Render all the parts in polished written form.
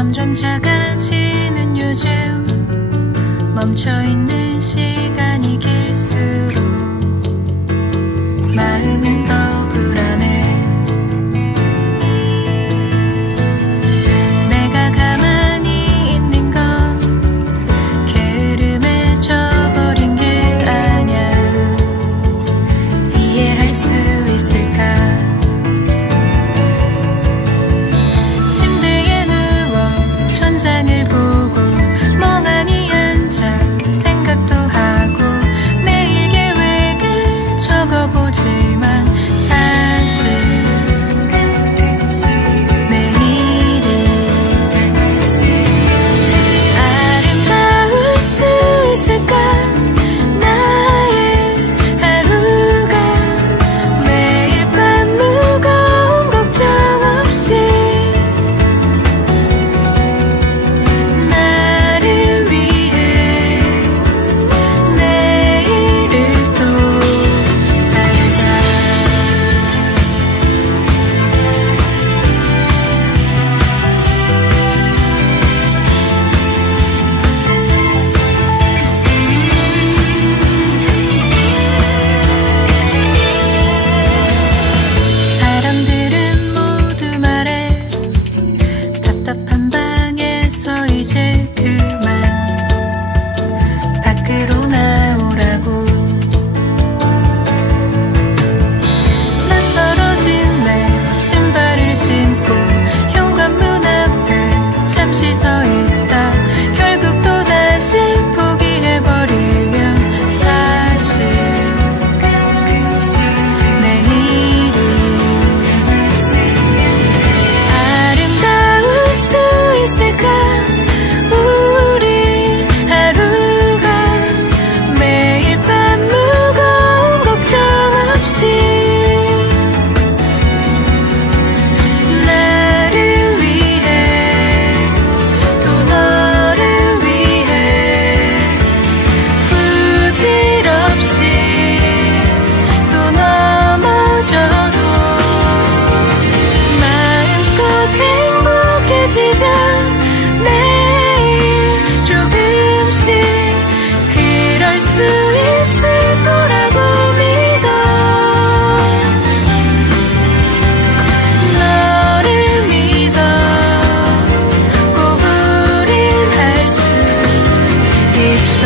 점점 작아지는 요즘 멈춰있는 시간이 길수록 마음은 더 불안해. 내가 가만히 있는 건 게으름에 져버린 게 아냐. 이해할 수 있을까? 침대에 누워 천장을 보고 멍하니 앉아 생각도 하고 내일 계획을 적어보지만 사실 내일이 아름다울 수 있을까? 나의 하루가 매일 밤 무거운 걱정 없이 나를 위해 내일을 또 살자. 사람들은 모두 말해 답답한 방에서 이제 그만 밖으로 나오라고. 낯설어진 내 신발을 신고 현관문 앞에 잠시 서 있다 결국 또다시 포기해버리면 사실 내일이 아름다울 수 있을까? 우리 하루가 매일 밤 무거운 걱정 없이 나를 위해 또 너를 위해 부질없이 또 넘어져도 마음껏 행복해지자. 매일 조금씩 그럴 수 있을 거라고 믿어. 너를 믿어. 꼭 우린 할 수 있어.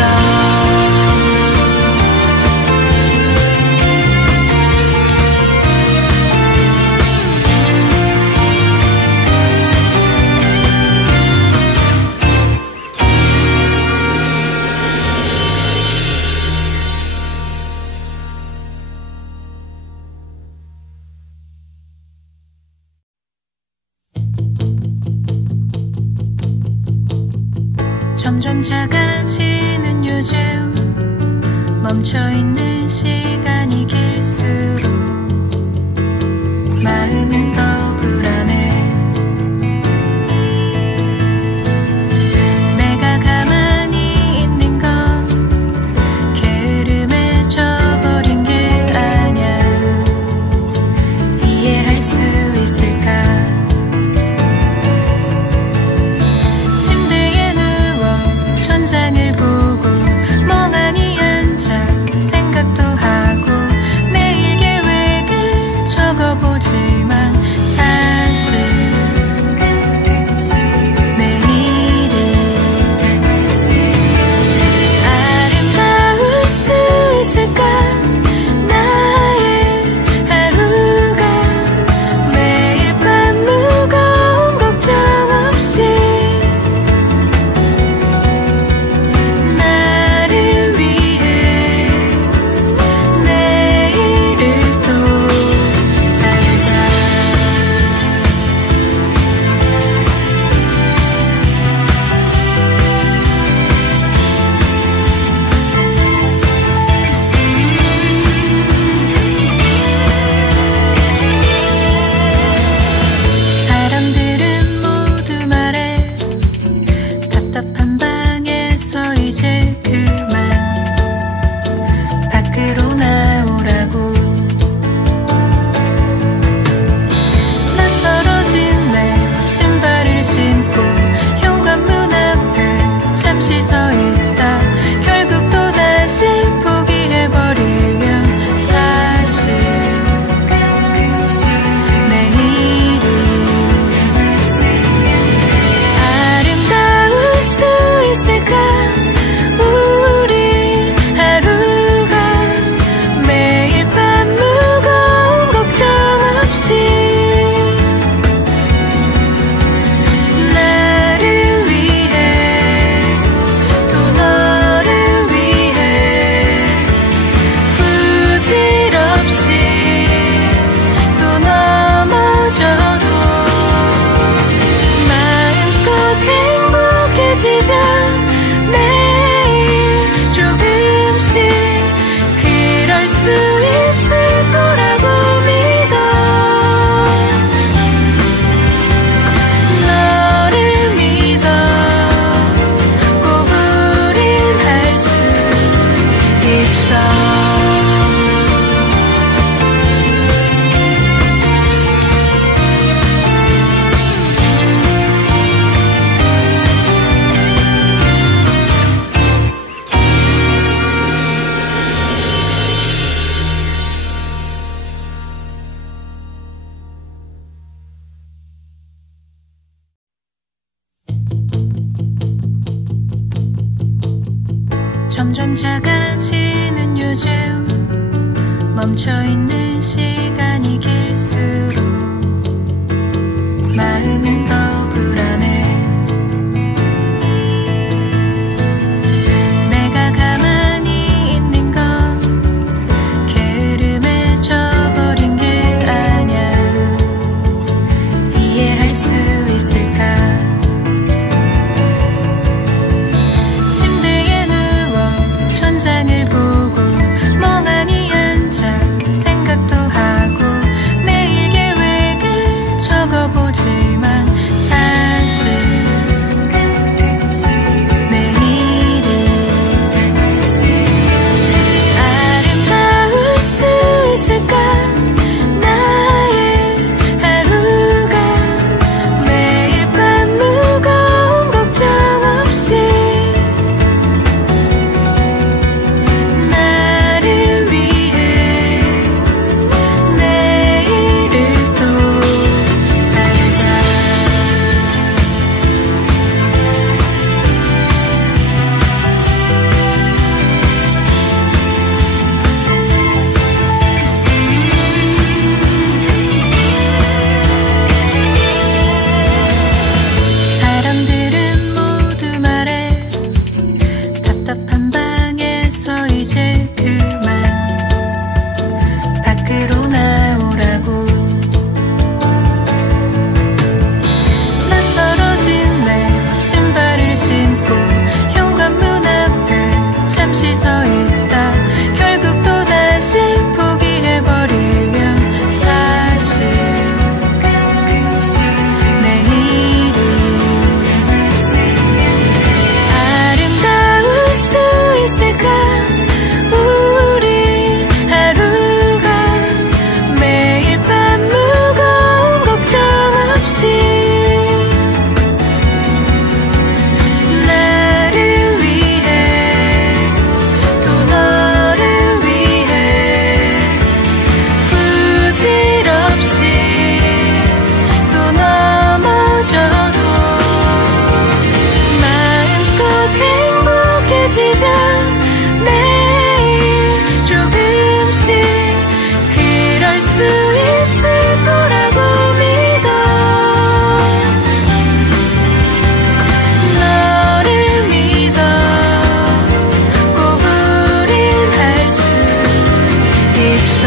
점점 작아지는 요즘 멈춰있는 시간이 길수록 마음은 더 불안해. 내가 가만히 있는 건 게으름에 져버린 게 아냐. 이해할 수 있을까? 침대에 누워 천장을 보고 멍하니 앉아 생각도 하고 점점 작아지는 요즘 멈춰있는 시간이 길수록 마음은 더 불안해. 내가 가만히 있는 건 게으름에 져버린 게 아냐. 이해할 수 있을까? 침대에 누워 천장을 보고 멍하니 앉아 생각도 하고 내일 계획을 적어보지만 사실 내일이 아름다울 수 있을까? 나의 하루가 매일 밤 무거운 걱정 없이 나를 위해 내일을 또 살자. 사람들은 모두 말해 답답한 방에서 이제 그만 밖으로 나오라고. 낯설어진 내 신발을 신고 현관문 앞에 잠시 서 있다 결국 또다시 포기해버리면 사실 내일이 아름다울 수 있을까? 우리 하루가 매일 밤 무거운 걱정 없이 나를 위해 또 너를 위해 부질없이 또 넘어져도 마음껏 행복해지자. 매일 조금씩 그럴 수 있을 거라고 믿어. 너를 믿어. 꼭 우린 할 수 있어.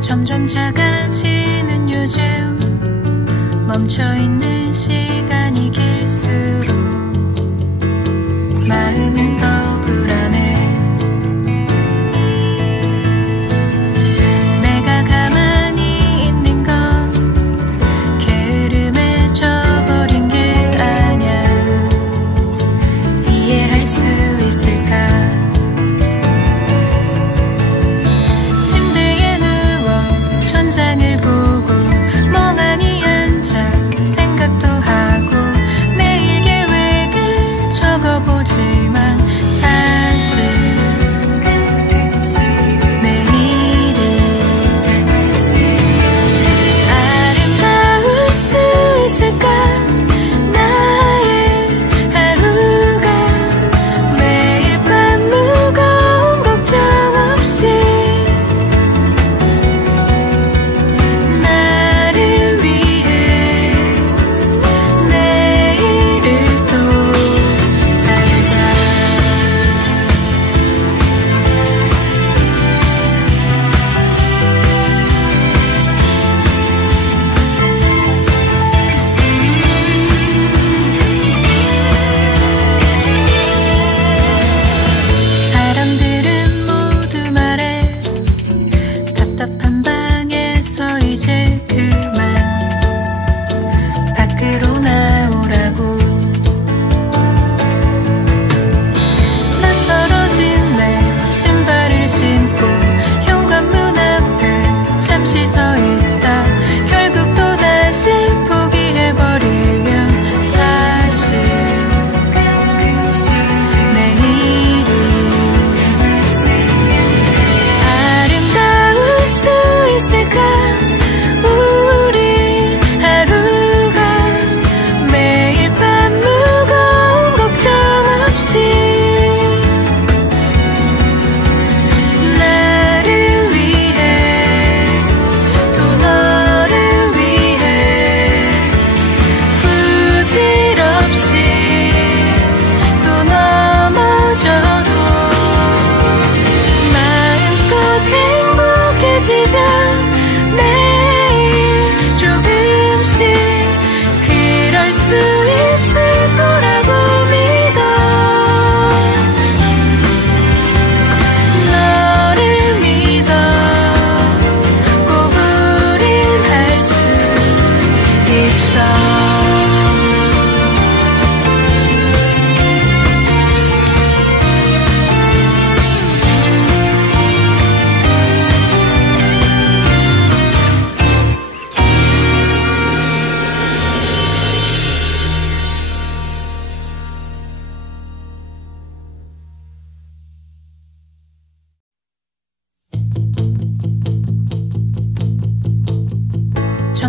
점점 작아지는 요즘 멈춰있는 시간이 길수록 마음은 더 불안해. 내가 가만히 있는 건 게으름에 져버린 게 아냐. 이해할 수 있을까? 침대에 누워 천장을 보고 멍하니 앉아 생각도 하고 내일 계획을 적어보지만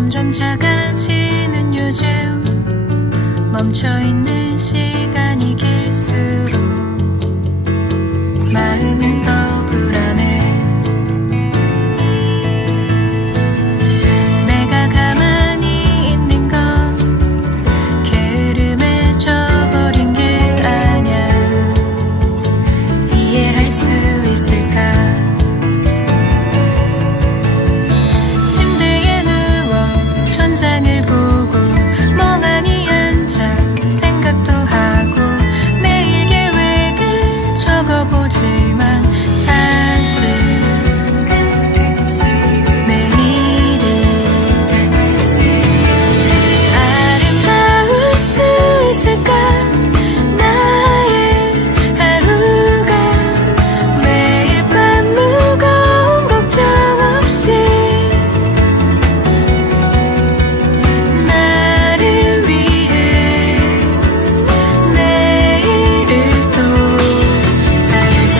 점점 작아지는 요즘 멈춰있는 시간이 길수록 마음은 더 불안해. 내가 가만히 있는 건 게으름에 져버린 게 아냐. 이해할 수 있을까? 침대에 누워 천장을 보고 멍하니 앉아 생각도 하고 내일 계획을 적어보지만 사실 내일이 아름다울 수 있을까? 나의 하루가 매일 밤 무거운 걱정 없이 나를 위해 내일을 또 살자.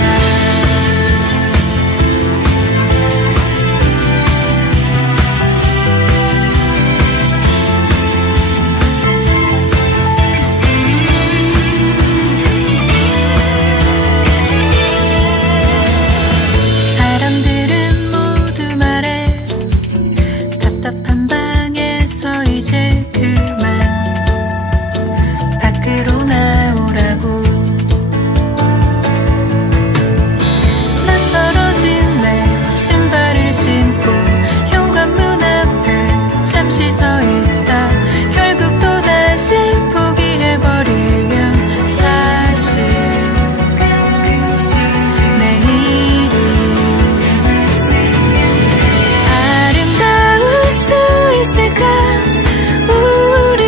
사람들은 모두 말해 답답한 방에서 이제 그만 밖으로 나오라고. 낯설어진 내 신발을 신고 현관문 앞에 잠시 서 있다 결국 또다시 포기해버리면 사실 내일이 아름다울 수 있을까? 우리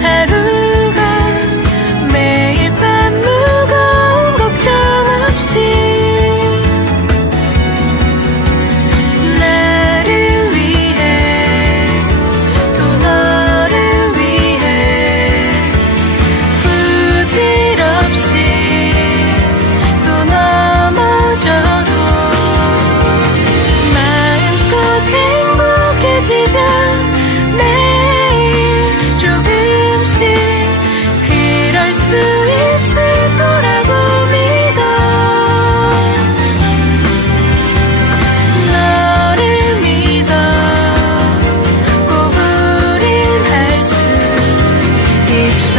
하루가 매일 밤 무거운 걱정 없이 나를 위해 또 너를 위해 부질없이 또 넘어져도 마음껏 행복해지자. 매일 조금씩 그럴 수 있을 거라고 믿어. 너를 믿어. 꼭 우린 할 수 있어.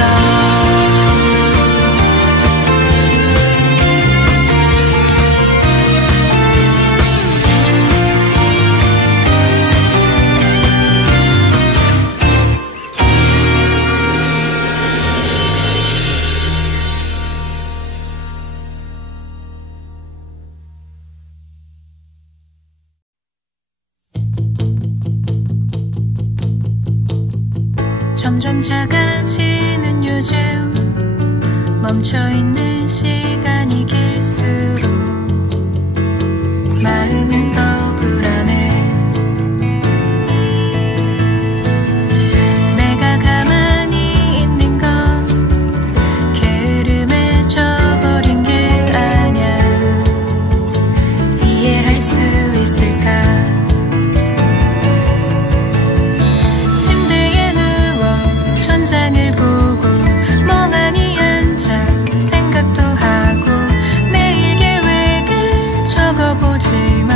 점점 작아지는 요즘 멈춰있는 시간이 길수록 마음은 더 불안해. 내가 가만히 있는 건 게으름에 져버린 게 아냐. 이해할 수 있을까? 침대에 누워 천장을 보고 멍하니 앉아 생각도 하고 내일 계획을 적어보지만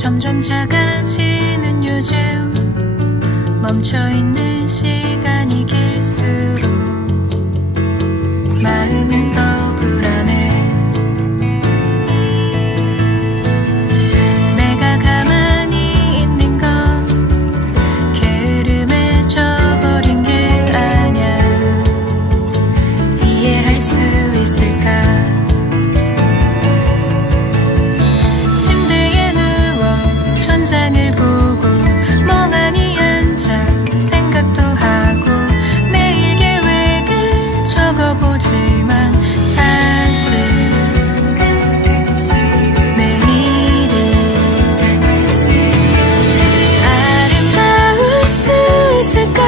점점 작아지는 요즘 멈춰있는 시간이 길수록 마음은 더 불안해. 내가 가만히 있는 건 게으름에 져버린 게 아냐. 이해할 수 있을까? 침대에 누워 천장을 보고 멍하니 앉아 생각도 하고 내일 계획을 적어보지만 사실 내일이 아름다울 수 있을까?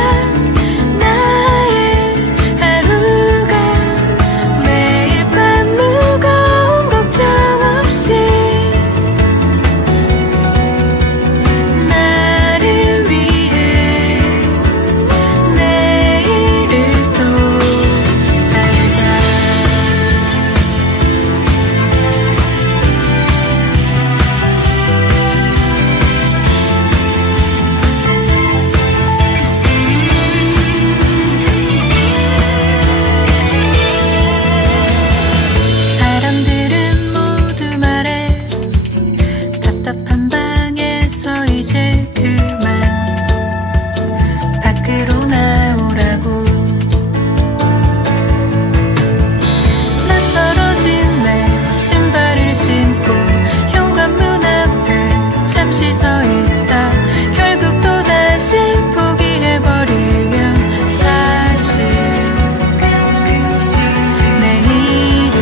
나의 하루가 매일 밤 무거운 걱정 없이 나를 위해 내일을 또 살자. 사람들은 모두 말해 답답한 방에서 이제 그만 밖으로 나오라고. 낯설어진 내 신발을 신고 현관문 앞에 잠시 서 있다 결국 또다시 포기해버리면 사실 내일이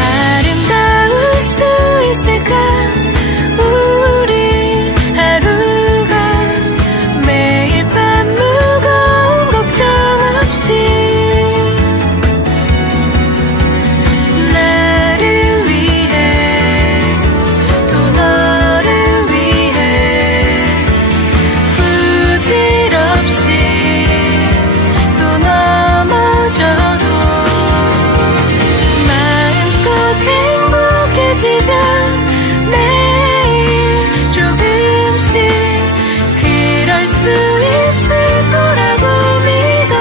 아름다울 수 있을까? 우리 하루가 매일 밤 무거운 걱정 없이 나를 위해 또 너를 위해 부질없이 또 넘어져도 마음껏 행복해지자. 매일 조금씩 그럴 수 있을 거라고 믿어.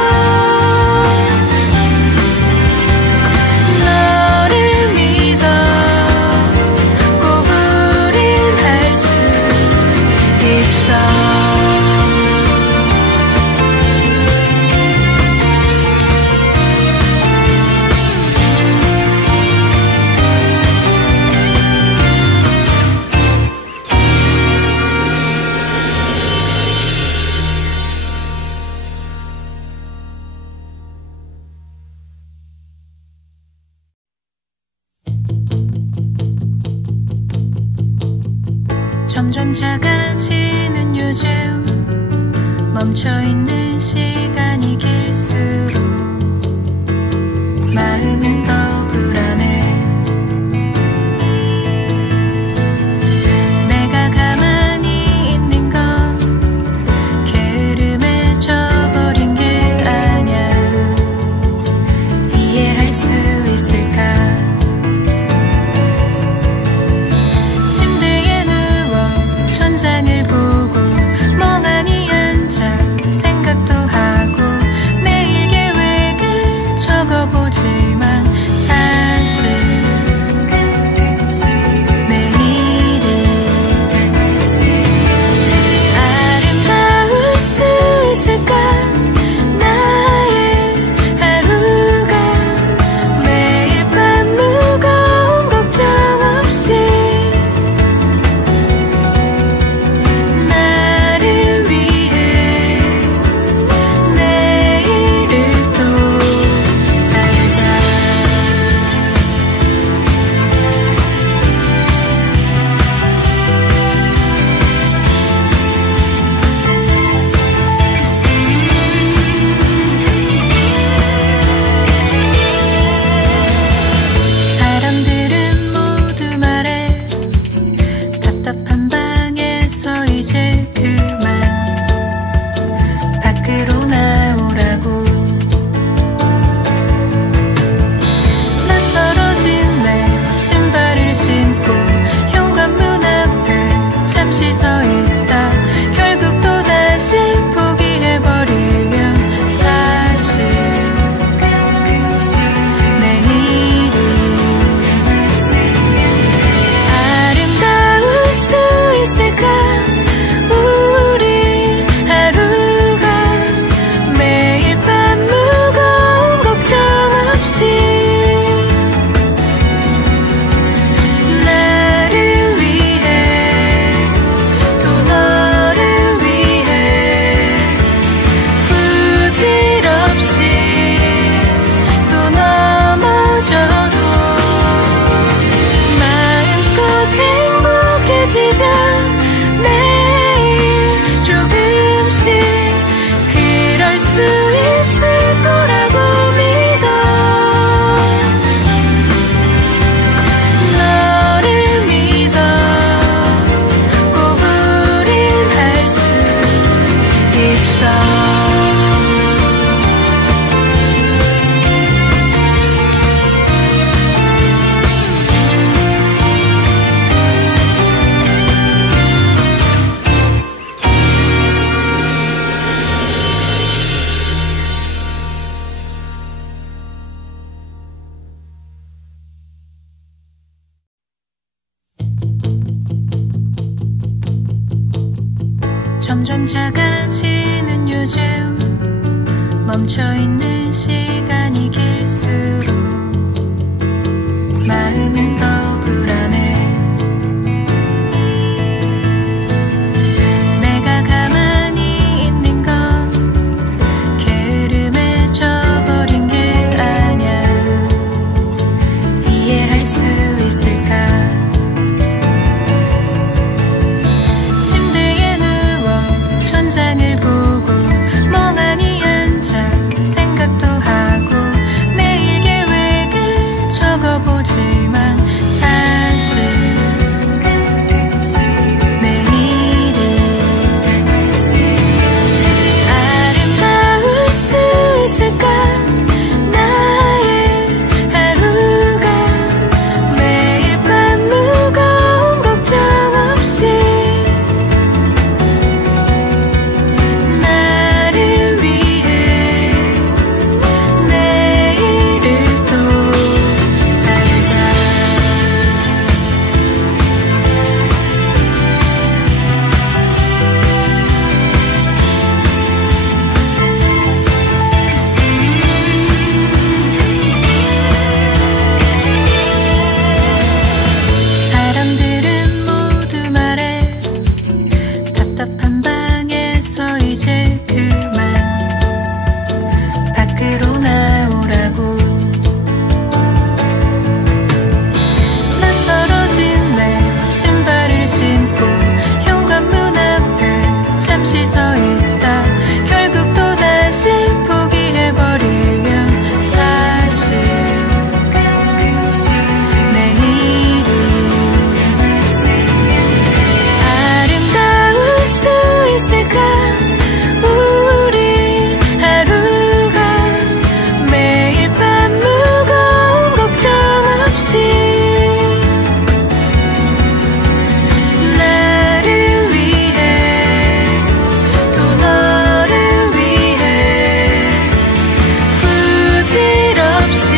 너를 믿어. 꼭 우린 할 수 있어. 점점 작아지는 요즘 멈춰있는 시간이 길수록 마음은 더 불안해. 내가 가만히 있는 건 게으름에 져버린 게 아냐. 이해할 수 있을까? 침대에 누워 천장을 보고 멍하니 앉아 생각도 하고 내일 계획을 적어보지만 점점 작아지는 요즘 멈춰있는 시간이 길수록 마음은 더 불안해. 내가 가만히 있는 건 게으름에 져버린 게 아냐. 이해할 수 있을까? 침대에 누워 천장을 보고 멍하니 앉아 생각도 하고 내일 계획을 적어보지만 사실 내일이 아름다울 수 있을까? 나의 하루가 매일 밤 무거운 걱정 없이 나를 위해 내일을 또 살자. 사람들은 모두 말해 답답한 방에서 이제 그만 밖으로 나오라고. 낯설어진 내 신발을 신고 현관문 앞에 잠시 서 있다 결국 또다시 포기해버리면 사실 내일이 아름다울 수 있을까? 우리 하루가 매일 밤 무거운 걱정 없이 나를 위해 또 너를 위해 부질없이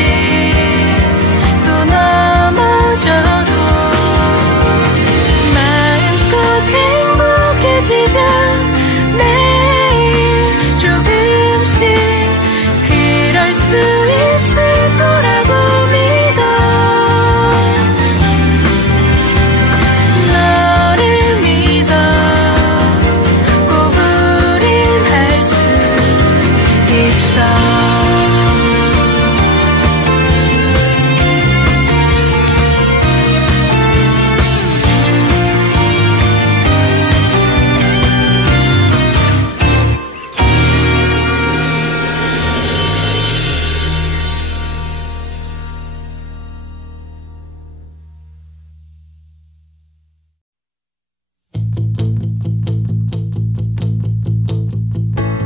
또 넘어져도 마음껏 행복해지자. 매일 조금씩 그럴 수 있을 거라고 믿어. 너를 믿어. 꼭 우린 할 수 있어.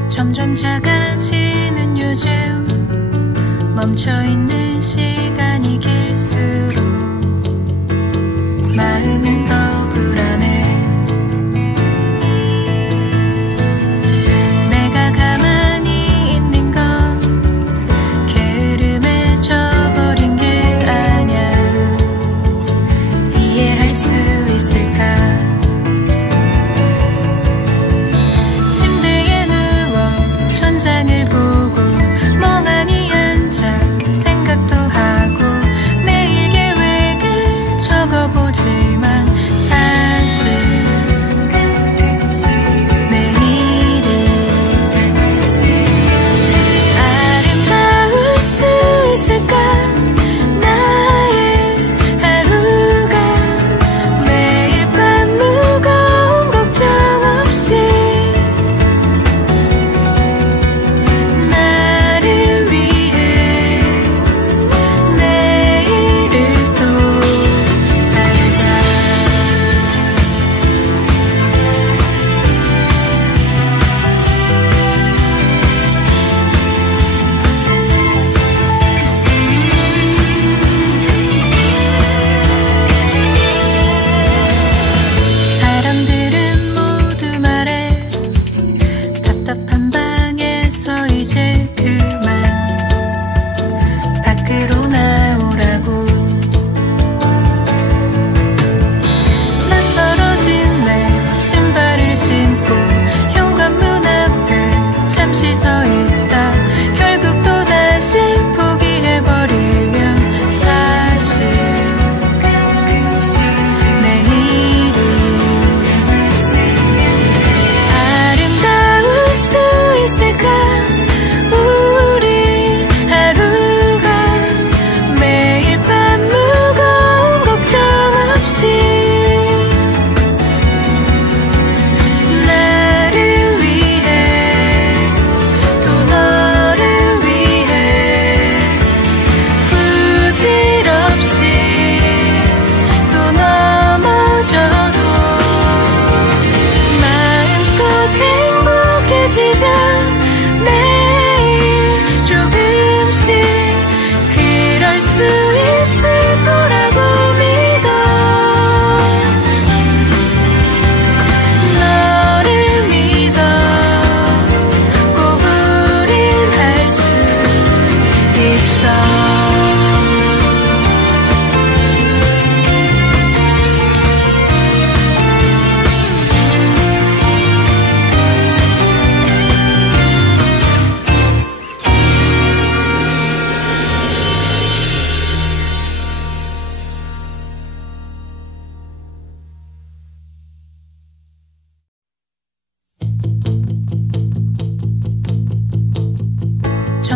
점점 작아지는 요즘 멈춰있는 시간이 길수록 마음은 더 불안해. 내가 가만히 있는 건 게으름에 져버린 게 아냐. 이해할 수 있을까? 침대에 누워 천장을 보고 멍하니 앉아 생각도 하고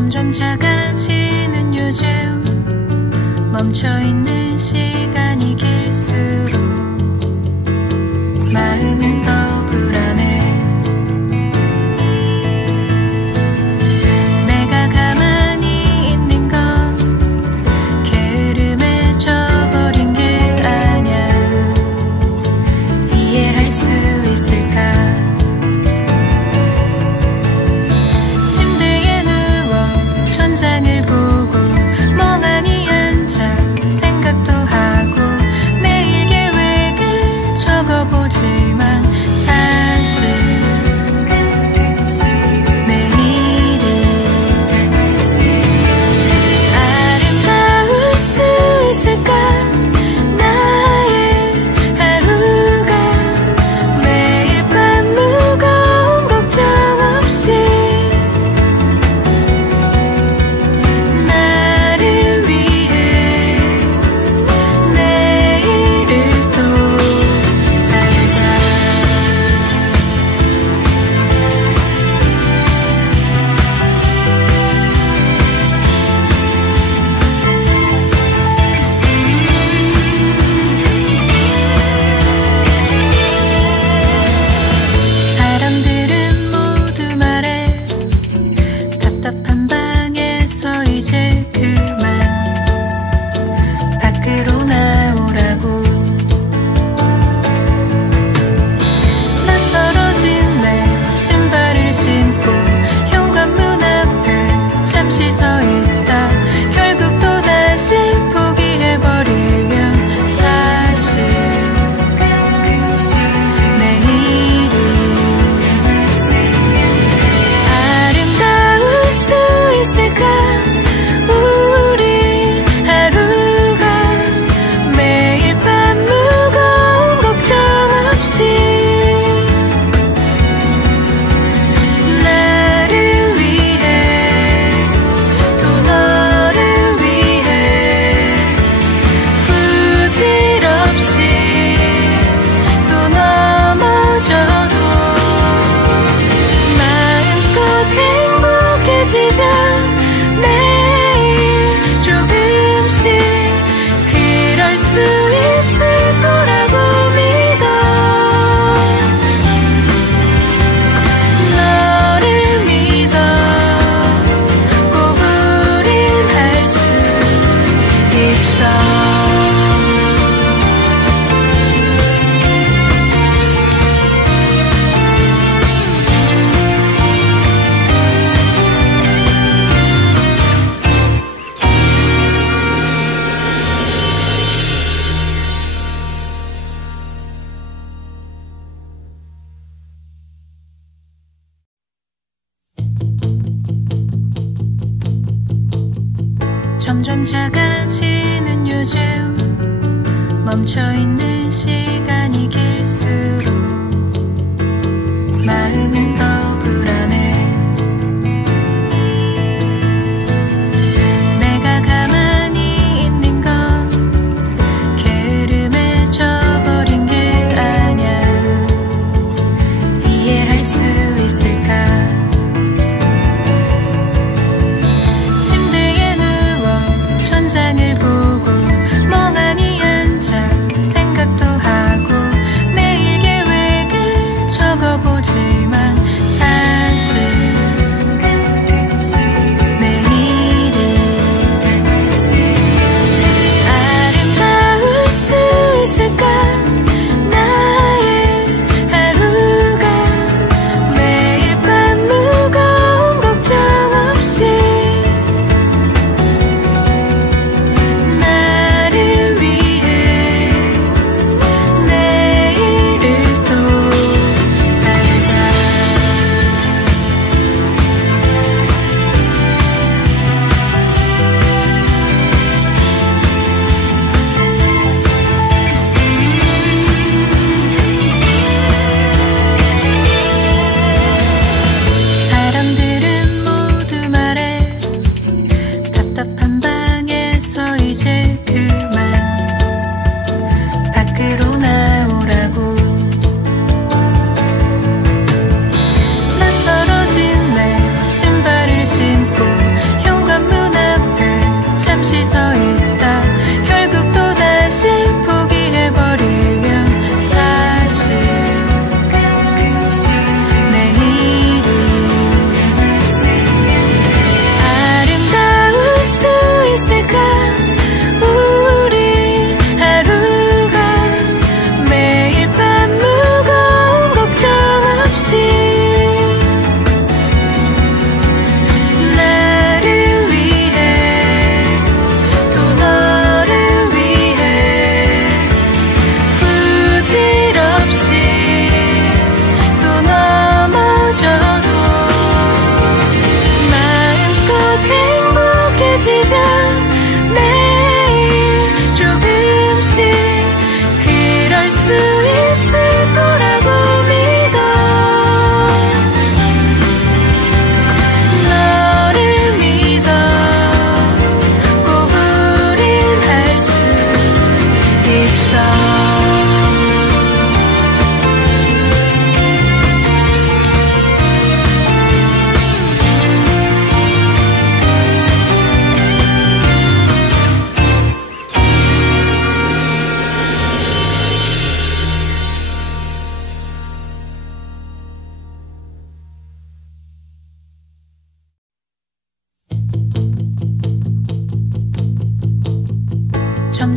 점점 작아지는 요즘 멈춰있는 시간이 길수록 마음은 더 불안해. 내가 가만히 있는 건 게으름에 져버린 게 아냐. 이해할 수 있을까? 침대에 누워 천장을 보고 멍하니 앉아 생각도 하고 내일 계획을 적어보지만 사실 내일이 아름다울 수 있을까? 나의 하루가 매일 밤 무거운 걱정 없이 나를 위해 내일을 또 살자. 사람들은 모두 말해 답답한 방에서 이제 그만 밖으로 나오라고. 낯설어진 내 신발을 신고 현관문 앞에 잠시 서 있다 결국 또다시 포기해버리면 사실 내일이 아름다울 수 있을까? 우리 하루가 매일 밤 무거운 걱정 없이 나를 위해 또 너를 위해 부질없이 또 넘어져도 마음껏 행복해지자. 매일 조금씩 그럴 수 있을 거라고 믿어. 너를 믿어. 꼭 우린 할 수 있어. 점점 작아지는 요즘 멈춰있는 시간이 길수록 마음은 더 불안해. 내가 가만히 있는 건 게으름에 져버린 게 아냐. 이해할 수 있을까? 침대에 누워 천장을 보고 멍하니 앉아 생각도 하고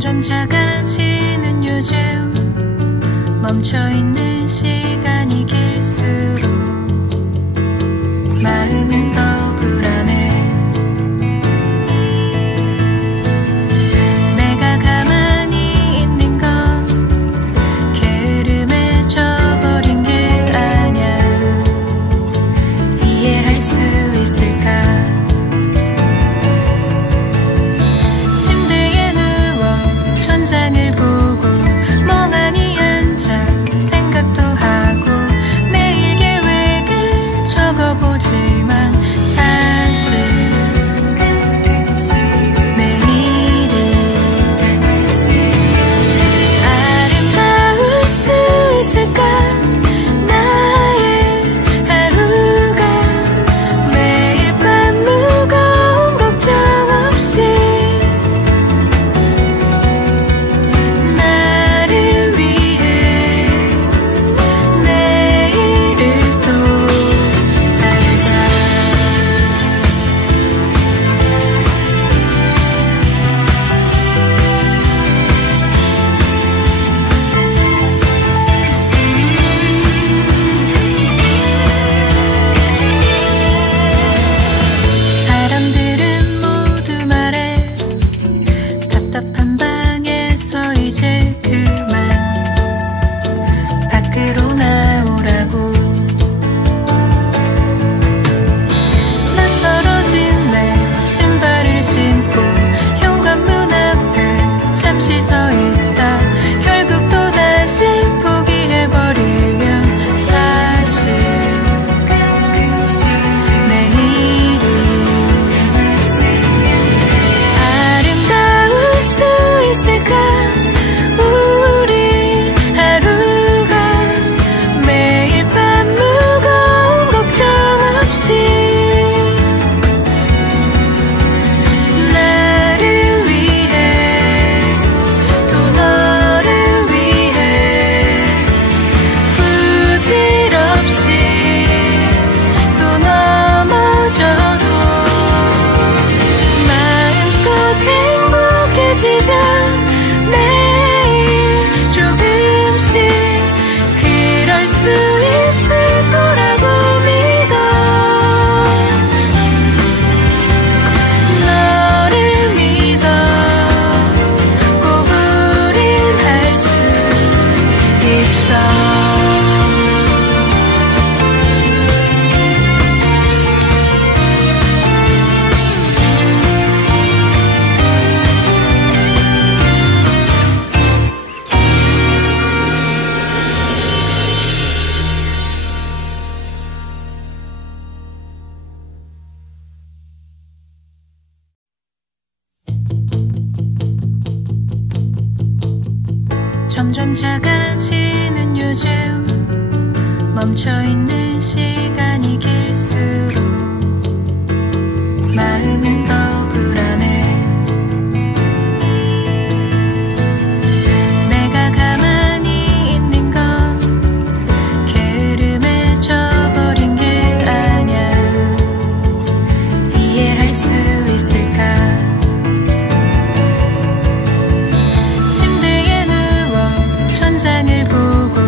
점점 작아지는 요즘 멈춰있는 시간이 길수록 마음은 더 불안해. 내가 가만히 있는 건 게으름에 져버린 게 아냐. 이해할 수 있을까? 천장을 보고 멍하니 앉아 생각도 하고 내일 계획을 적어보지만 사실 내일이 아름다울 수 있을까? 나의 하루가 매일 밤 무거운 걱정 없이 사람들은 모두 말해 답답한 방에서 이제 그만 밖으로 나오라고. 낯설어진 내 신발을 신고 현관문 앞에 잠시 서 있다 결국 또다시 포기해버리면 사실 매일 조금씩 그럴 수 있을 거라고 믿어. 너를 믿어. 꼭 우린 할 수 있어. 점점 작아지는 요즘 멈춰있는 시간이 길수록 마음은 더 불안해. 내가 가만히 있는 건 게으름에 져버린 게 아냐. 이해할 수 있을까? 천장을 보고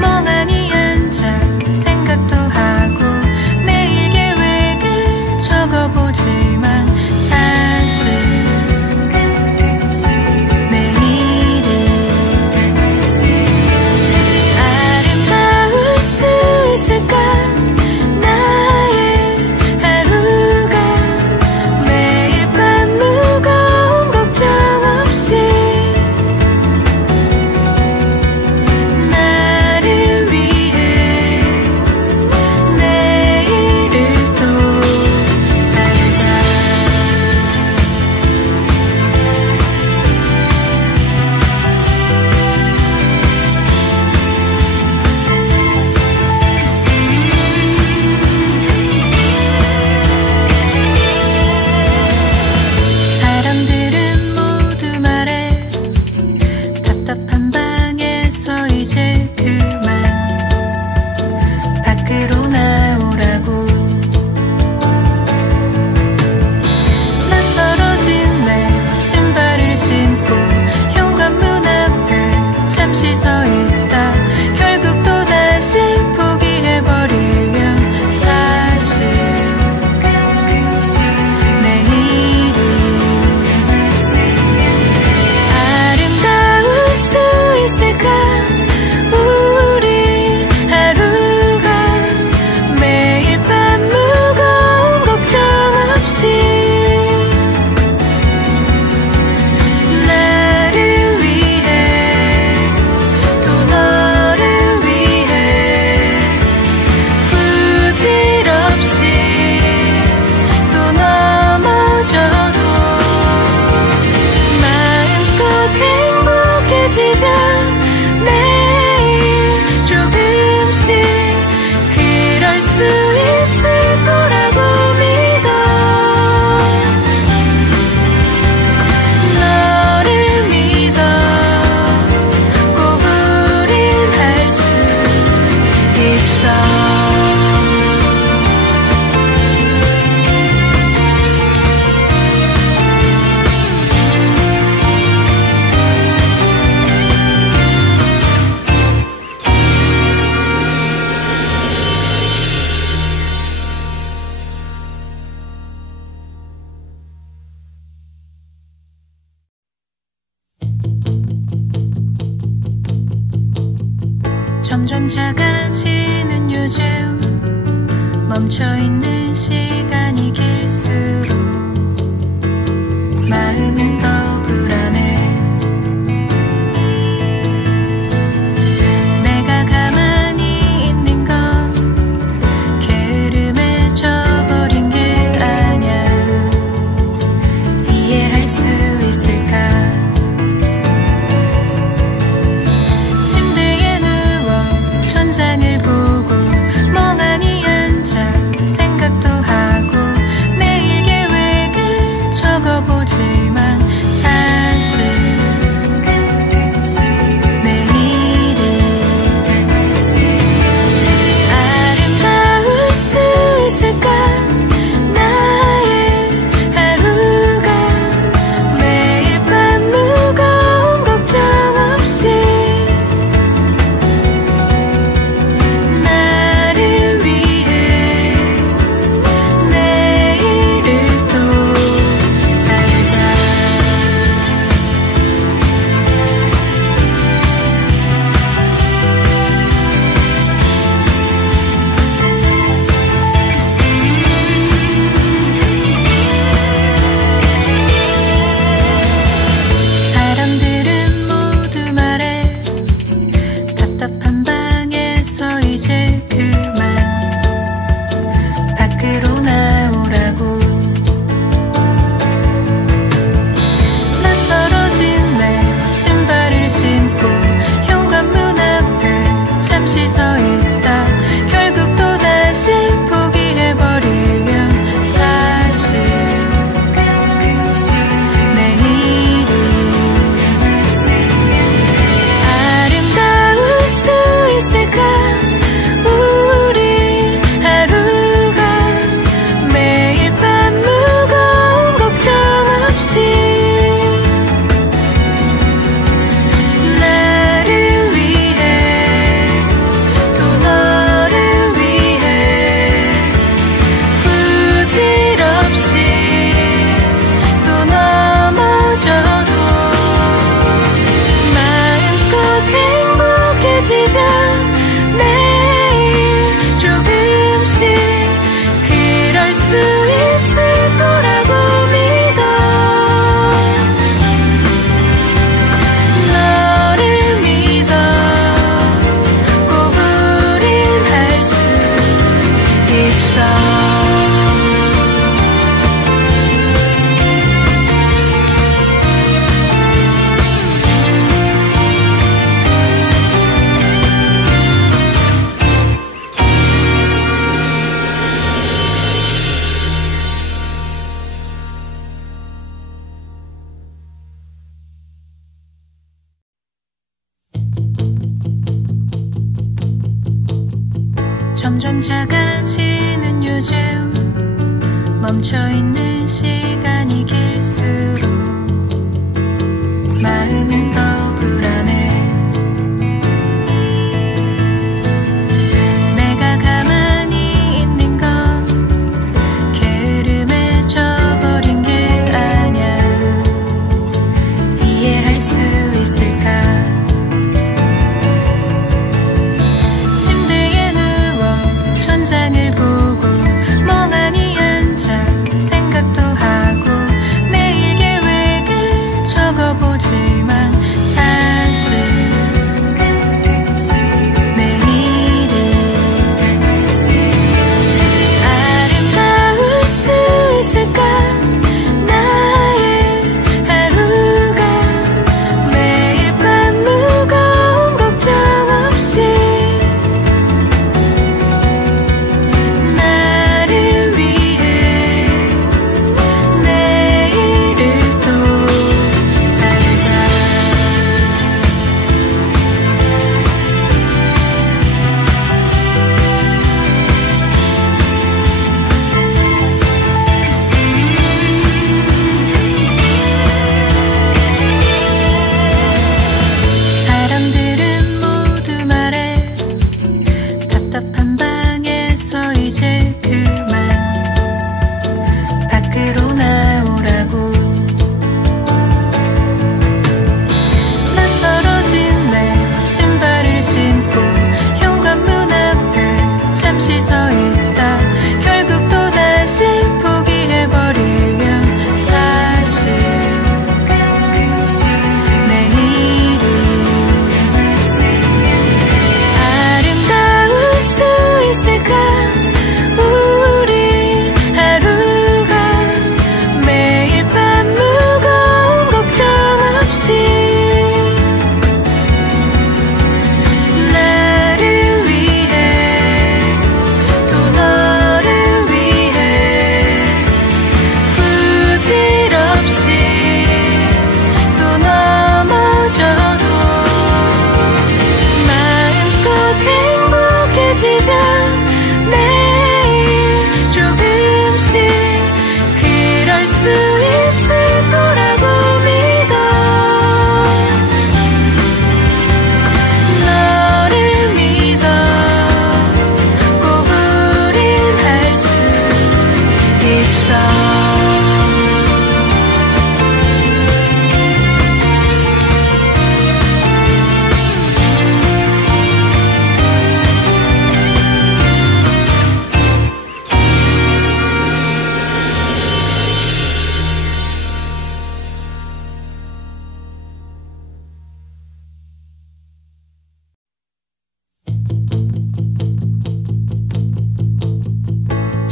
멍하니 앉아 생각도 하고 내일 계획을 적어보지만 점점 작아지는 요즘 멈춰있는 시간이 길수록 마음은 더 불안해. 내가 가만히 있는 건 게으름에 져버린 게 아냐. 이해할 수 있을까? 침대에 누워 천장을 보고 멍하니 앉아 생각도 하고 내일 계획을 적어보지만 사실 내일이 아름다울 수 있을까? 나의 하루가 매일 밤 무거운 걱정 없이 나를 위해 내일을 또 살자. 사람들은 모두 말해 답답한 방에서 이제 그만 밖으로 나오라고. 낯설어진 내 신발을 신고 현관문 앞에 잠시 서 있다 결국 또다시 포기해버리면 사실 내일이 아름다울 수 있을까? 우리 하루가 매일 밤 무거운 걱정 없이 나를 위해 또 너를 위해 부질없이 또 넘어져도 마음껏 행복해지자. 매일 조금씩 그럴 수 있을 거라고 믿어. 너를 믿어. 꼭 우린 할 수 있어. 점점 작아지는 요즘 멈춰있는 시간이 길수록 마음은 더 불안해. 내가 가만히 있는 건 게으름에 져버린 게 아냐. 이해할 수 있을까? 침대에 누워 천장을 보고 멍하니 앉아 생각도 하고 내일 계획을 적어보지만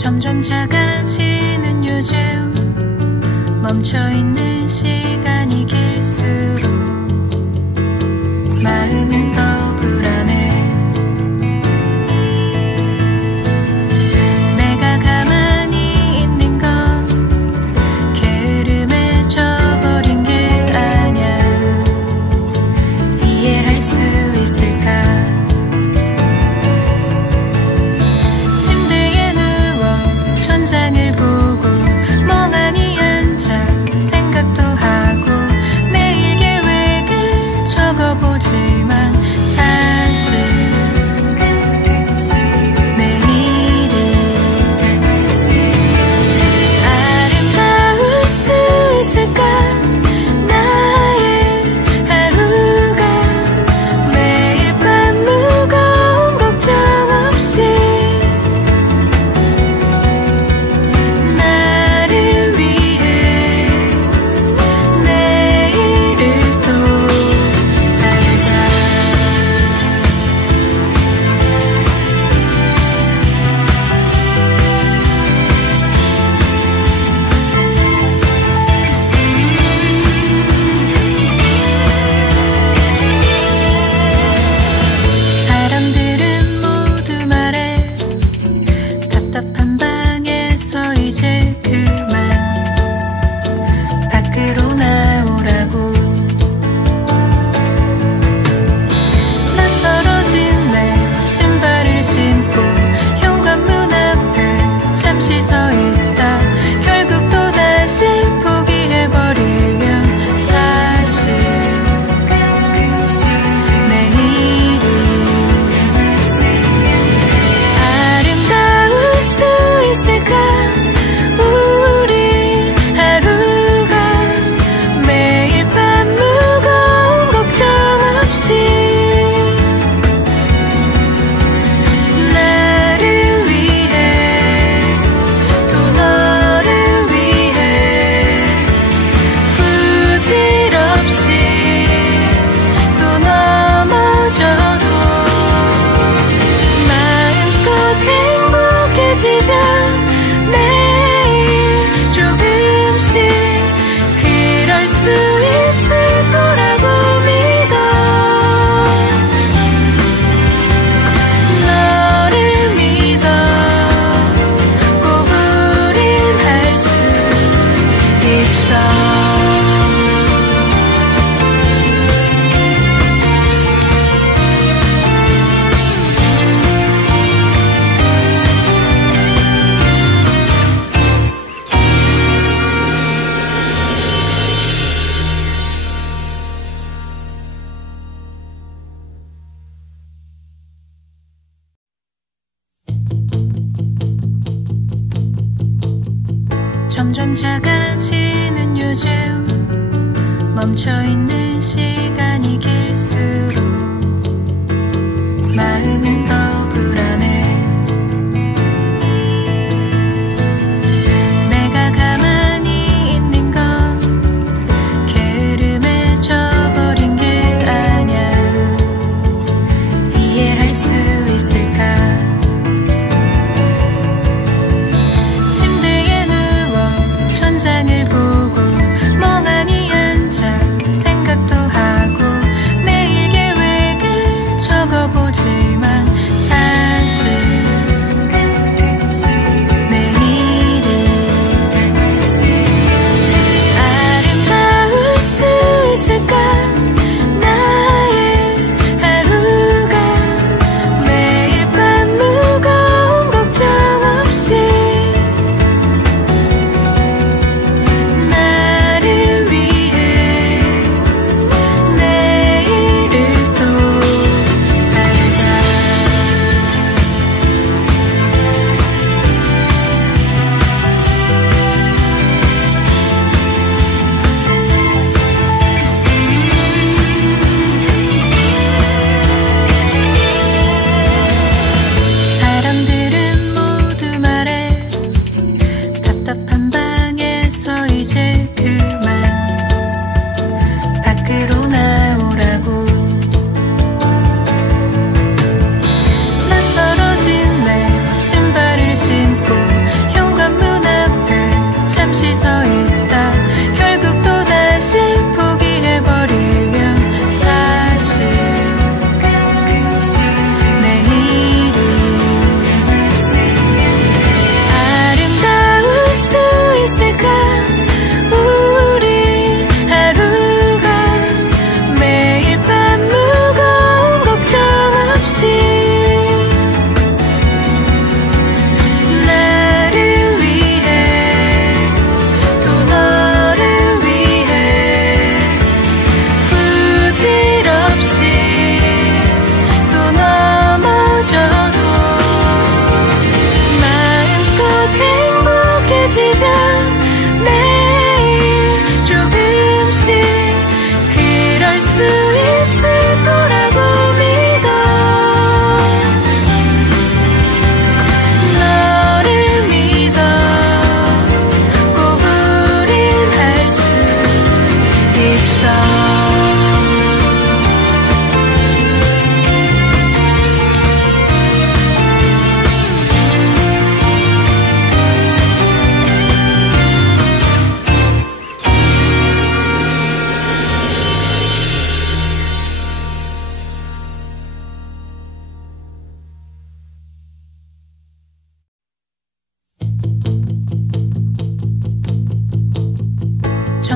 점점 작아지는 요즘 멈춰있는 시간이 길수록 마음은 더 불안해. 내가 가만히 있는 건 게으름에 져버린 게 아냐. 이해할 수 있을까? 천장을 보고 멍하니 앉아 생각도 하고 내일 계획을 적어보지만 사실 내일이 아름다울 수 있을까? 나의 하루가 매일 밤 무거운 걱정 없이 답답한 방에서 이제 그만 밖으로 나오라고. 낯설어진 내 신발을 신고 현관문 앞에 잠시 서 있다 결국 또다시 포기해버리면 사실 점점 작아지는 요즘 멈춰있는 시간이 길수록 마음은 더 불안해. 내가 가만히 있는 건 게으름에 져버린 게 아냐. 이해할 수 있을까? 천장을 보고 멍하니 앉아 생각도 하고 내일 계획을 적어보지만 사실 내일이 아름다울 수 있을까? 나의 하루가 매일 밤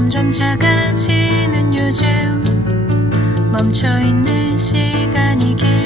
점점 작아지는 요즘 멈춰있는 시간이 길